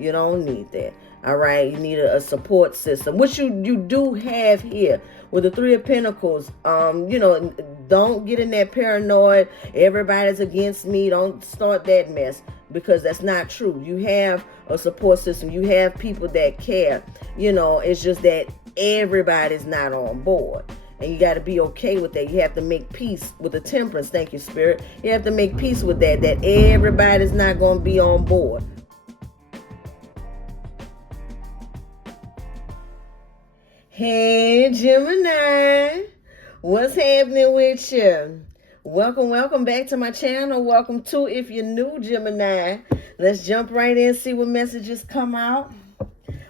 You don't need that. All right, you need a support system, which you do have here with the Three of Pentacles. Don't get in that paranoid, everybody's against me. Don't start that mess, because that's not true. You have a support system. You have people that care. It's just that everybody's not on board. And you got to be okay with that. You have to make peace with the Temperance. Thank you, Spirit. You have to make peace with that everybody's not going to be on board. Hey, Gemini. What's happening with you? Welcome back to my channel. Welcome to, if you're new, Gemini. Let's jump right in and see what messages come out.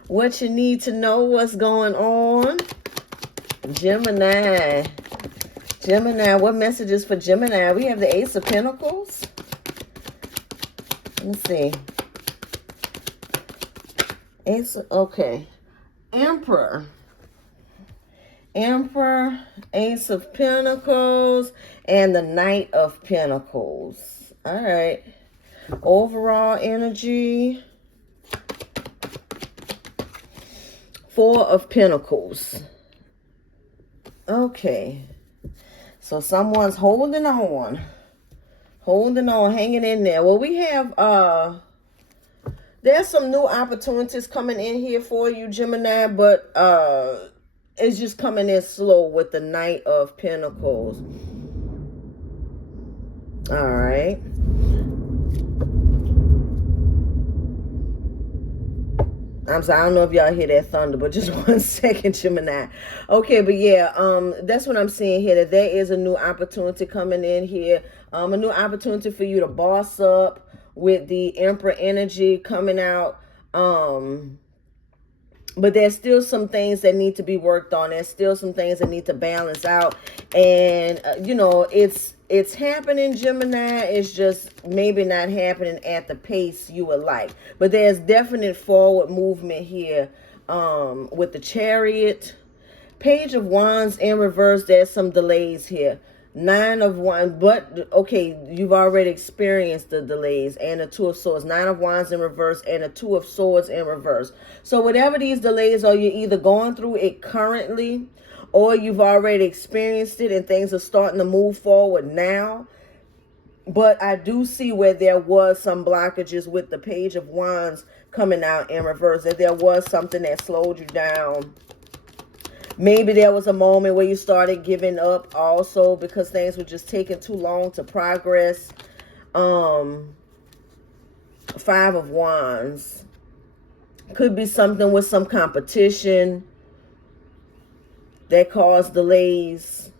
What you need to know, what's going on. Gemini, what messages for Gemini? We have the Ace of Pentacles. Let's see. Okay. Emperor, Ace of Pentacles, and the Knight of Pentacles. All right. Overall energy. Four of Pentacles. Okay. So someone's holding on, hanging in there. Well, we have, there's some new opportunities coming in here for you, Gemini, but it's just coming in slow with the Knight of Pentacles. All right. I'm sorry, I don't know if y'all hear that thunder, but just 1 second, Gemini. Okay, but yeah, that's what I'm seeing here, that there is a new opportunity coming in here. A new opportunity for you to boss up with the Emperor energy coming out. But there's still some things that need to be worked on. There's still some things that need to balance out. And, it's happening, Gemini. It's just maybe not happening at the pace you would like. But there's definite forward movement here with the Chariot. Page of Wands in reverse. There's some delays here. 9 of Wands. But, okay, you've already experienced the delays. And the 2 of Swords. 9 of Wands in reverse and the 2 of Swords in reverse. So whatever these delays are, you're either going through it currently, or you've already experienced it and things are starting to move forward now. But I do see where there was some blockages with the Page of Wands coming out in reverse. That there was something that slowed you down. Maybe there was a moment where you started giving up also because things were just taking too long to progress. 5 of Wands. Could be something with some competition that caused delays.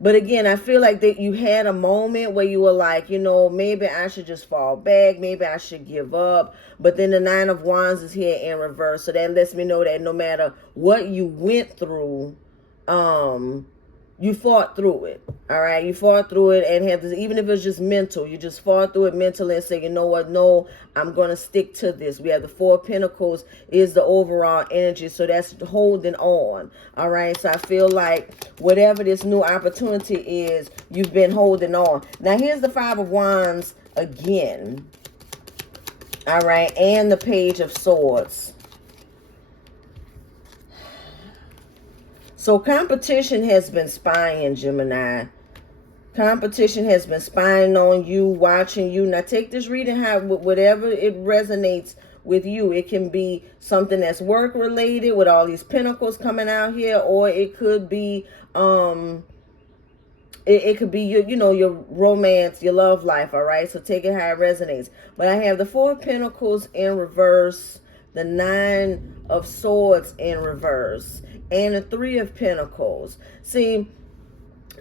But again, I feel like that you had a moment where you were like, maybe I should just fall back. Maybe I should give up. But then the 9 of Wands is here in reverse. So that lets me know that no matter what you went through, you fought through it. All right. You fought through it and have this, even if it's just mental, you just fought through it mentally and say, you know what? No, I'm going to stick to this. We have the 4 of Pentacles is the overall energy. So that's holding on. All right. So I feel like whatever this new opportunity is, you've been holding on. Now here's the 5 of Wands again. All right. And the Page of Swords. So competition has been spying, Gemini. Competition has been spying on you, watching you. Now take this reading how whatever it resonates with you. It can be something that's work related with all these pentacles coming out here, or it could be it could be your romance, your love life. All right, so take it how it resonates. But I have the 4 of Pentacles in reverse, the 9 of Swords in reverse, and the 3 of Pentacles. See,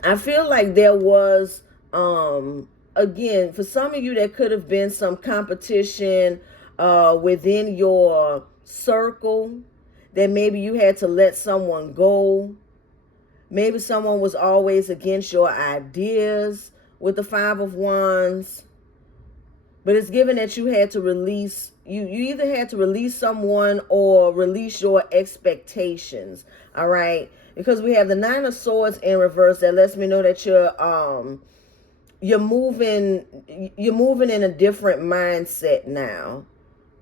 I feel like there was, again, for some of you, there could have been some competition within your circle that maybe you had to let someone go. Maybe someone was always against your ideas with the 5 of Wands. But it's given that you had to release, you either had to release someone or release your expectations, all right? Because we have the 9 of Swords in reverse. That lets me know that you're moving in a different mindset now,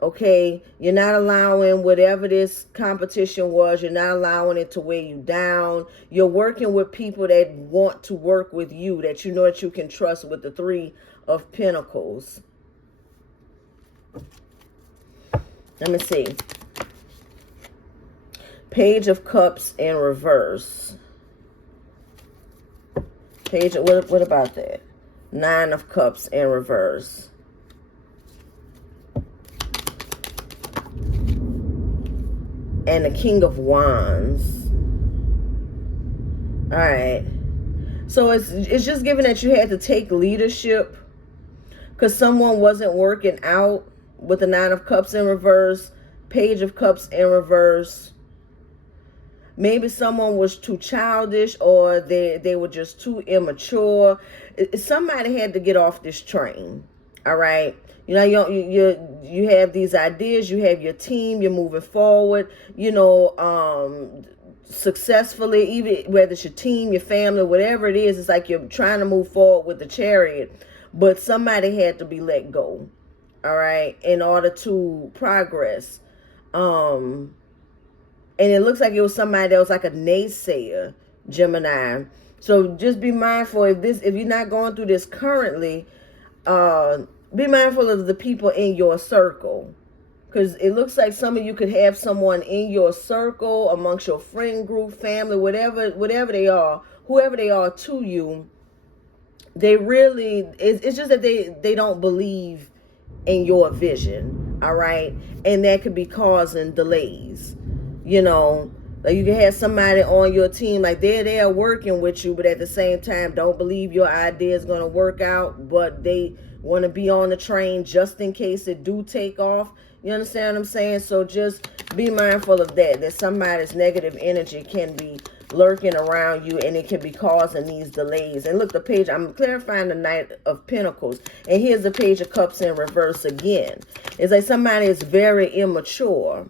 Okay, you're not allowing whatever this competition was, you're not allowing it to weigh you down. You're working with people that want to work with you, that you know that you can trust, with the Three of Pentacles. Let me see. Page of Cups in reverse. What about that? Nine of Cups in reverse. And the King of Wands. All right. So it's just given that you had to take leadership because someone wasn't working out with the Nine of Cups in reverse, Page of Cups in reverse. Maybe someone was too childish, or they were just too immature. Somebody had to get off this train. All right. You know, you have these ideas, you have your team, you're moving forward, you know, successfully, even whether it's your team, your family, whatever it is. It's like you're trying to move forward with the chariot, but somebody had to be let go, all right, in order to progress. And it looks like it was somebody that was like a naysayer, Gemini. So just be mindful, if you're not going through this currently, be mindful of the people in your circle. Because it looks like some of you could have someone in your circle, amongst your friend group, family, whatever they are, whoever they are to you. They really, it's just that they don't believe in your vision, all right? And that could be causing delays. You know, like you can have somebody on your team, like they're there working with you, but at the same time don't believe your idea is going to work out, but they want to be on the train just in case it do take off. You understand what I'm saying? So just be mindful of that somebody's negative energy can be lurking around you, and it can be causing these delays. And look, the page, I'm clarifying the Knight of Pentacles, and here's the Page of Cups in reverse again. It's like somebody is very immature.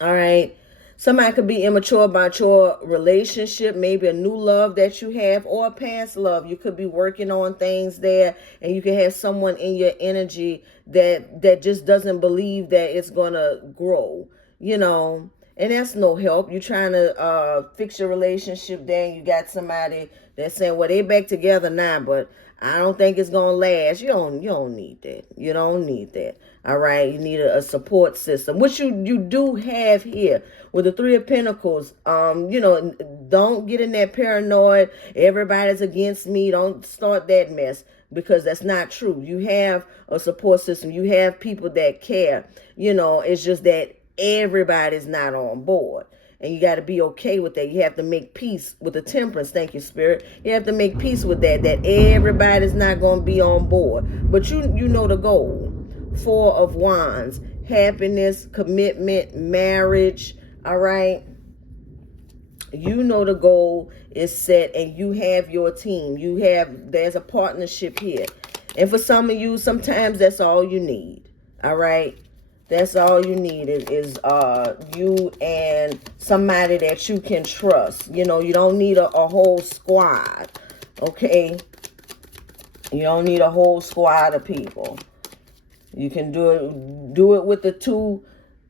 All right. Somebody could be immature about your relationship, maybe a new love that you have, or a past love. You could be working on things there, and you can have someone in your energy that just doesn't believe that it's going to grow, you know, and that's no help. You're trying to fix your relationship there, and you got somebody that's saying, well, they back together now, but I don't think it's going to last. You don't need that. You don't need that. All right. You need a support system, which you do have here with the Three of Pentacles. You know, don't get in that paranoid, everybody's against me. Don't start that mess, because that's not true. You have a support system. You have people that care. You know, it's just that everybody's not on board. And you got to be okay with that. You have to make peace with the Temperance. Thank you, Spirit. You have to make peace with that everybody's not going to be on board. But you know the goal. Four of Wands. Happiness, commitment, marriage. All right. You know the goal is set, and you have your team. There's a partnership here. And for some of you, sometimes that's all you need. All right. That's all you need is you and somebody that you can trust. You know, you don't need a whole squad, okay? You don't need a whole squad of people. You can do it with the two,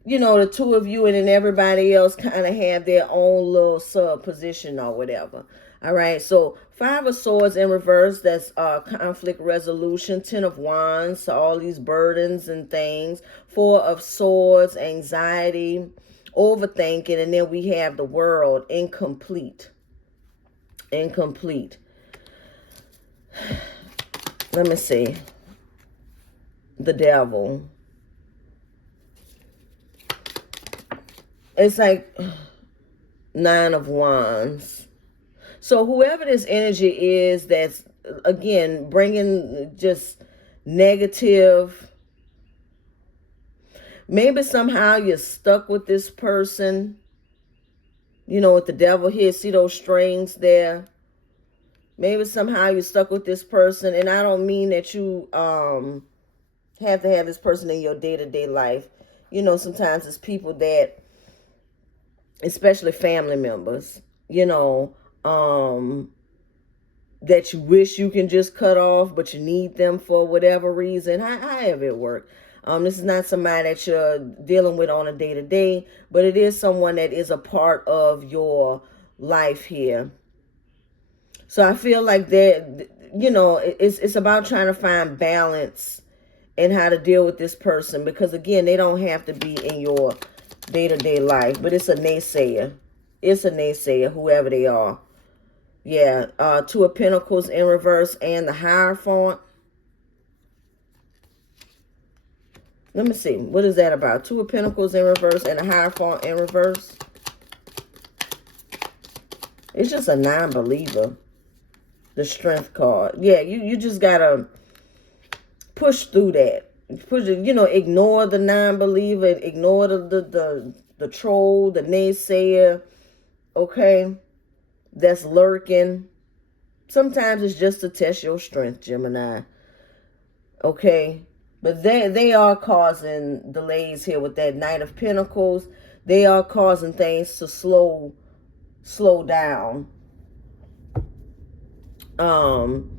you know, the two of you, and then everybody else kind of have their own little sub position or whatever. All right, so Five of Swords in reverse, that's conflict resolution. Ten of Wands, so all these burdens and things. Four of Swords, anxiety, overthinking, and then we have the World, incomplete. Incomplete. Let me see. The Devil. It's like Nine of Wands. So whoever this energy is that's, again, bringing just negative, maybe somehow you're stuck with this person, you know, with the Devil here, see those strings there? Maybe somehow you're stuck with this person, and I don't mean that you have to have this person in your day-to-day life. You know, sometimes it's people that, especially family members, you know, that you wish you can just cut off, but you need them for whatever reason, however it works. This is not somebody that you're dealing with on a day-to-day, but it is someone that is a part of your life here. So I feel like that, it's about trying to find balance and how to deal with this person, because again, they don't have to be in your day-to-day life, but it's a naysayer. It's a naysayer, whoever they are. Yeah, Two of Pentacles in reverse and the Hierophant. Let me see. What is that about? Two of Pentacles in reverse and a Hierophant in reverse. It's just a non-believer. The Strength card. Yeah, you just got to push through that. Ignore the non-believer. Ignore the troll, the naysayer. Okay? That's lurking. Sometimes it's just to test your strength, Gemini. Okay? But they are causing delays here with that Knight of Pentacles. They are causing things to slow down. And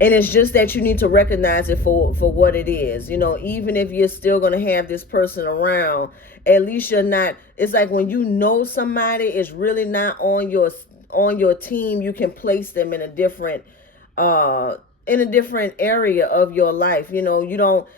it's just that you need to recognize it for what it is. Even if you're still going to have this person around, at least you're not. It's like when you know somebody is really not on your team, you can place them in a different area of your life. You don't.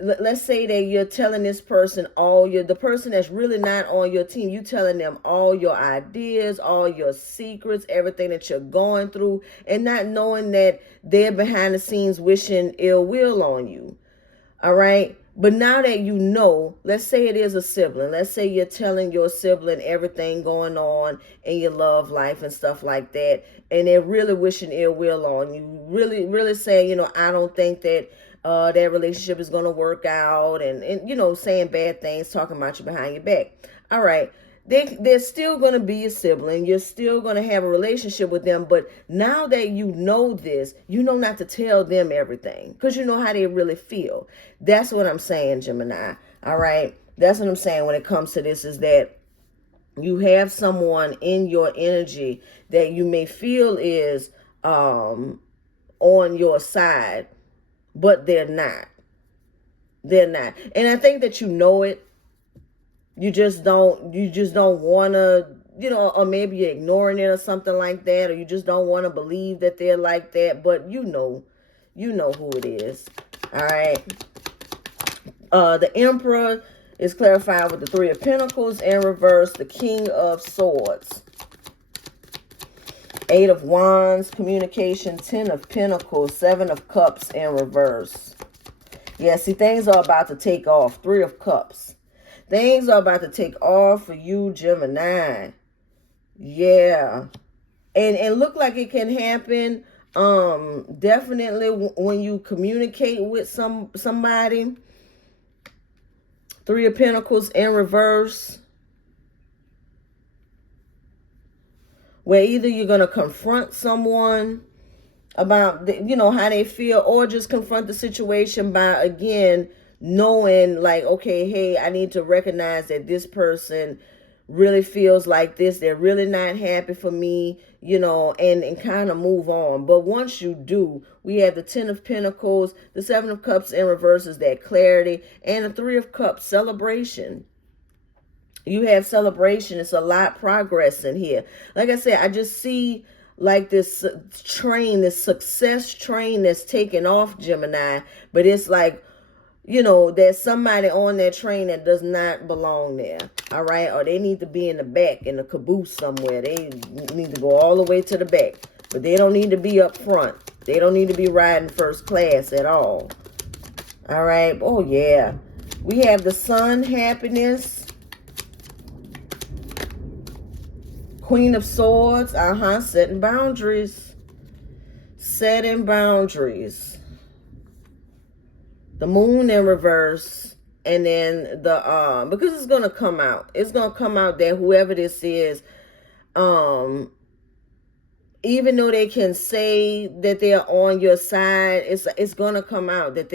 Let's say that you're telling this person the person that's really not on your team, you telling them all your ideas, all your secrets, everything that you're going through, and not knowing that they're behind the scenes wishing ill will on you. All right. But now that you know, let's say it is a sibling. Let's say you're telling your sibling everything going on in your love life and stuff like that, and they're really wishing ill will on you. Really, really saying, I don't think that that relationship is going to work out, and saying bad things, talking about you behind your back. All right. They're still going to be a sibling. You're still going to have a relationship with them. But now that you know this, you know not to tell them everything, because you know how they really feel. That's what I'm saying, Gemini. All right. That's what I'm saying when it comes to this, is that you have someone in your energy that you may feel is on your side, but they're not. They're not. And I think that you know it. You just don't want to, or maybe you're ignoring it or something like that, or you just don't want to believe that they're like that, but you know who it is. All right. The Emperor is clarified with the Three of Pentacles in reverse, the King of Swords, Eight of Wands, communication, 10 of Pentacles, 7 of Cups in reverse. Yeah, see, things are about to take off. 3 of Cups. Things are about to take off for you, Gemini. Yeah. And look like it can happen definitely when you communicate with somebody. 3 of Pentacles in reverse. Where either you're going to confront someone about how they feel, or just confront the situation by, again, knowing like, okay, hey, I need to recognize that this person really feels like this. They're really not happy for me, and kind of move on. But once you do, we have the 10 of Pentacles, the 7 of Cups in reverse is that clarity, and the 3 of Cups, celebration. You have celebration. It's a lot progressing here. Like I said, I just see like this train, this success train that's taking off, Gemini, but it's like, there's somebody on that train that does not belong there. All right. Or they need to be in the back, in the caboose somewhere. They need to go all the way to the back, but they don't need to be up front. They don't need to be riding first class at all. All right. Oh, yeah. We have the Sun, happiness. Queen of Swords. Setting boundaries. Setting boundaries. The Moon in reverse, and then the because it's gonna come out. It's gonna come out that whoever this is, even though they can say that they are on your side, it's gonna come out that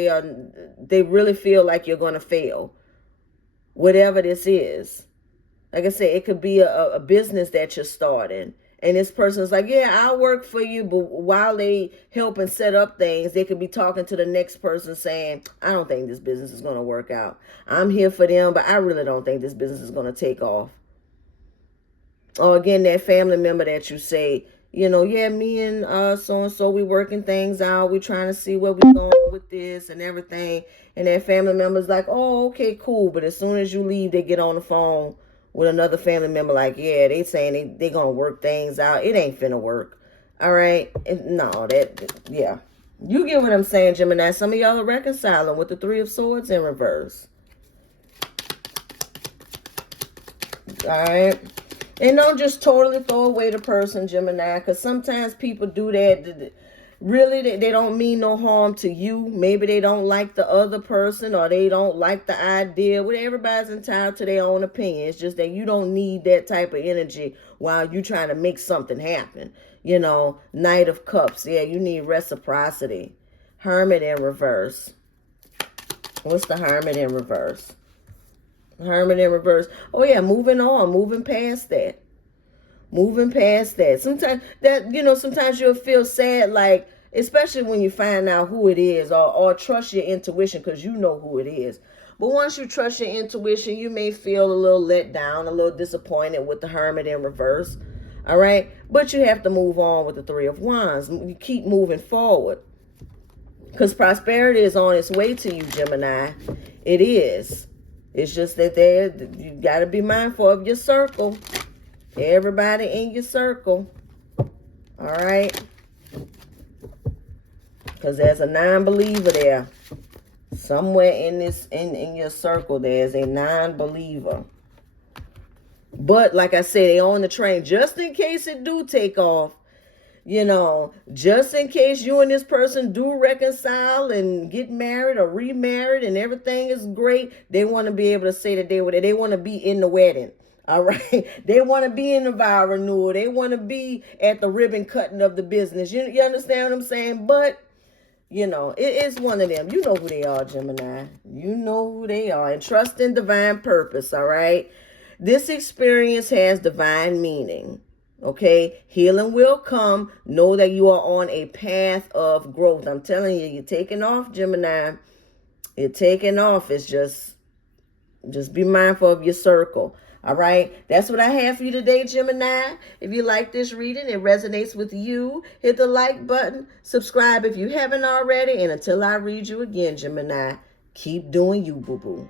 they really feel like you're gonna fail. Whatever this is. Like I said, it could be a business that you're starting, And this person's like, yeah, I'll work for you. But while they help and set up things, they could be talking to the next person saying, I don't think this business is going to work out. I'm here for them, but I really don't think this business is going to take off. Or again, that family member that you say, yeah, me and so-and-so, we working things out. We trying to see where we going with this and everything. And that family member's like, oh, okay, cool. But as soon as you leave, they get on the phone with another family member like, yeah, they saying they going to work things out. It ain't finna work. All right? Yeah. You get what I'm saying, Gemini. Some of y'all are reconciling with the Three of Swords in reverse. All right? And don't just totally throw away the person, Gemini, because sometimes people do that. Really, they don't mean no harm to you. Maybe they don't like the other person, or they don't like the idea. Well, everybody's entitled to their own opinion. It's just that you don't need that type of energy while you trying to make something happen. Knight of Cups. Yeah, you need reciprocity. Hermit in reverse. What's the Hermit in reverse? Hermit in reverse. Oh yeah, moving on, moving past that. Moving past that. Sometimes you'll feel sad, like, especially when you find out who it is, or trust your intuition because you know who it is. But once you trust your intuition, you may feel a little let down, a little disappointed with the Hermit in reverse. All right? But you have to move on with the Three of Wands. You keep moving forward. Because prosperity is on its way to you, Gemini. It is. It's just that you got to be mindful of your circle. Everybody in your circle. All right? Because there's a non-believer there. Somewhere in your circle, there's a non-believer. But like I said, they on the train just in case it do take off. Just in case you and this person do reconcile and get married or remarried and everything is great, they want to be able to say that they want to be in the wedding. All right. They want to be in the vow renewal. They want to be at the ribbon cutting of the business. You understand what I'm saying? But, it is one of them. You know who they are, Gemini. You know who they are. And trust in divine purpose. All right. This experience has divine meaning. Okay, healing will come. Know that you are on a path of growth. I'm telling you, you're taking off, Gemini. You're taking off. It's just be mindful of your circle. All right, that's what I have for you today, Gemini. If you like this reading, it resonates with you, hit the like button, subscribe if you haven't already, and until I read you again, Gemini, keep doing you, boo-boo.